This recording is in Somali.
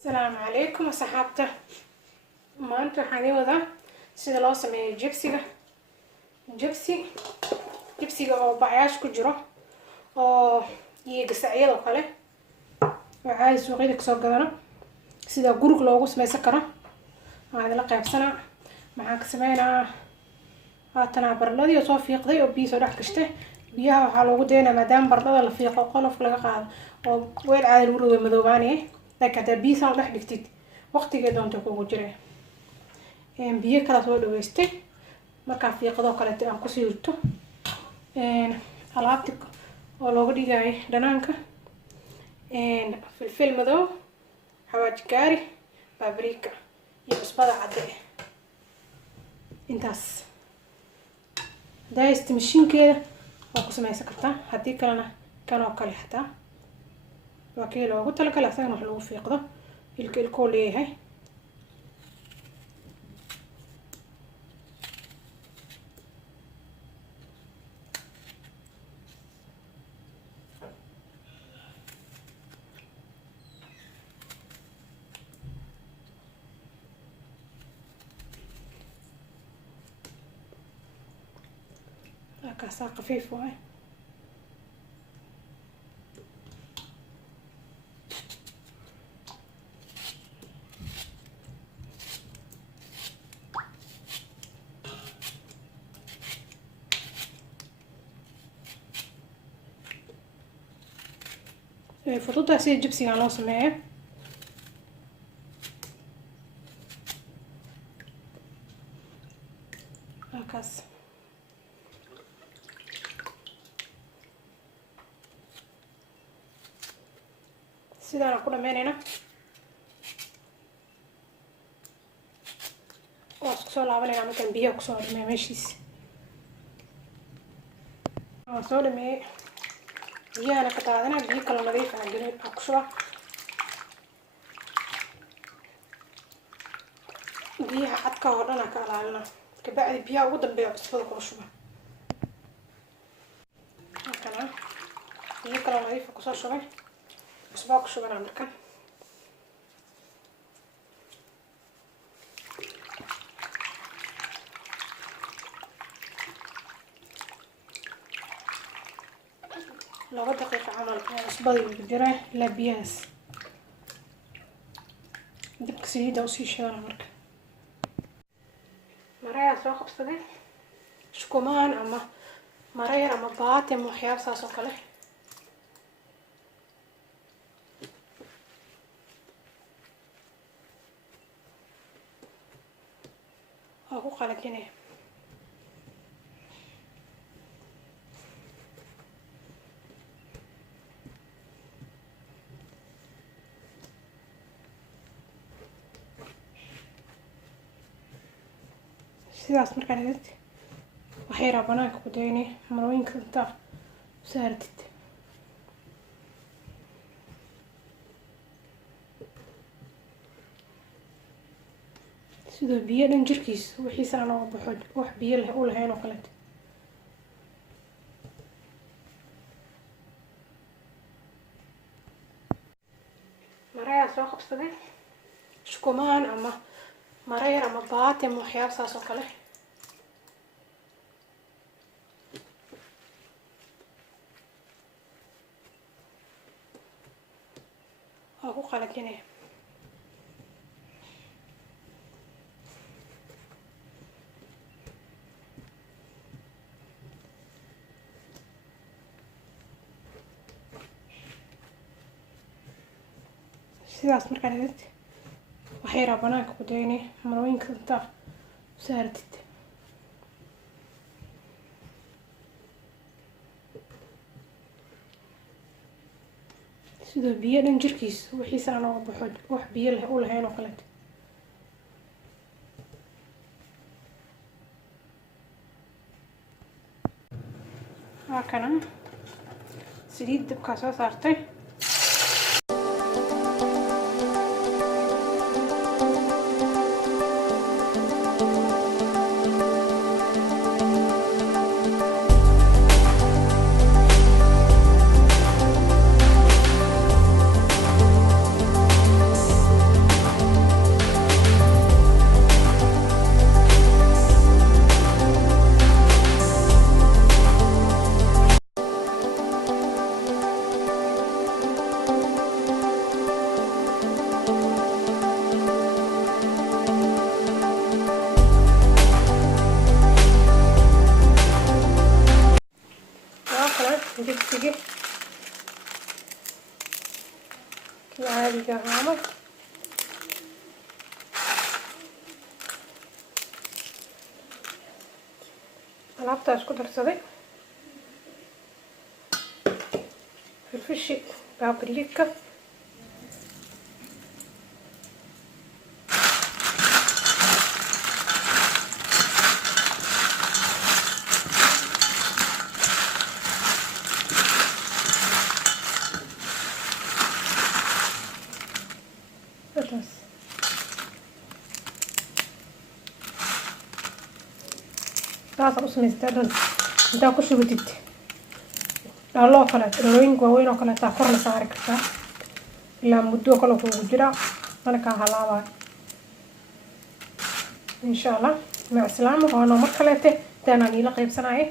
السلام عليكم أصحابته. maanta waxaan idin wadaa sida loo sameeyo jibsiga oo bacyash ku jiro oo iyo gasacyada kale waxaa suuqyada ka soo gadana sida guriga loogu sameeysan karo. waxaan la qaybsanaa maxaan ka sameeynaa haatan baradhadii soo fiiqday oo biyo soo dhex gashtay. biyaha waxaa loogu deynaa maadaama baradhada la fiiqo qolofka laga qaado oo weel caadi lagu rido madoobaanay laakiin haddii biyo soo dhex dhigtid waqtigeeda doonto kugu jiray biyo kala soo dhaweystay marka fiiqado kale aan ku siirto alaabta oo looga dhigay dhanaanka filfil madow xawaaji gaari paprika iyo cusbada cadde intaas daayist mashiinkeeda waa ku samaysan kartaa haddii kalena kan oo kale xataa waa kii loogu talagalay asagana wax lagu fiiqdo ilkoo leeyahay. كاسة خفيف واي فطوطة سي جبسي على نص معي هكذا sidaan ku dhameynayna waa isku soo laabanayna markaan biyaha kusoo dhameeyo meeshiisa waan soo dhameeyey biyahana ka daadana biyo kale nadiif ah gelin aan ku shuba biyaha cadka oo dhan aan ka ilaalina kabacdi biyaha ugu dambeeya cusbada ku shuba markana biyo kale nadiif ah kusoo shubay cusbaa ku shubana markan laba daqiiqo camal cusbada ugu jira ilaa biyahaas dibka saliidda usii shidana marka marayaa soo qabsaday shukumaan ama mara yar ama baati ama waxyaaba saas oo kale waa ku qalajinaya sidaas markaan idid waxay raa banaanka ku daynay marooyinka intaa saartid sidoo biyo dhan jirkiisa wixiisa aan uga baxo wax biyo leh u lahayn oo kaleeto marayaa soo qabsaday shukumaan ama mara yar ama baati ama waxyaaba saas oo kale waa ku qalajinaya sidaas markaan idid waxay raa banaanka ku daynay marooyinka intaa saartid sidoo biyo dhan jirkiisa wixiisa aan uga baxo wax biyo leh u lahayn oo kaleeto waa kana saliid dabkaa soo saartay caadiga ahaama alaabtaas ku darsaday filfishi baabariika taas usmaystaa dhan intaa ku shubatid dhaaloo kaleeto dhalooyinka waaweyn oo kaleetaa kor la saari kartaa ilaa muddo kale kuugu jiraa mana kaa halaabaa insha allah mac islaama waana mar kaleete intaanaan iila qaybsanaaye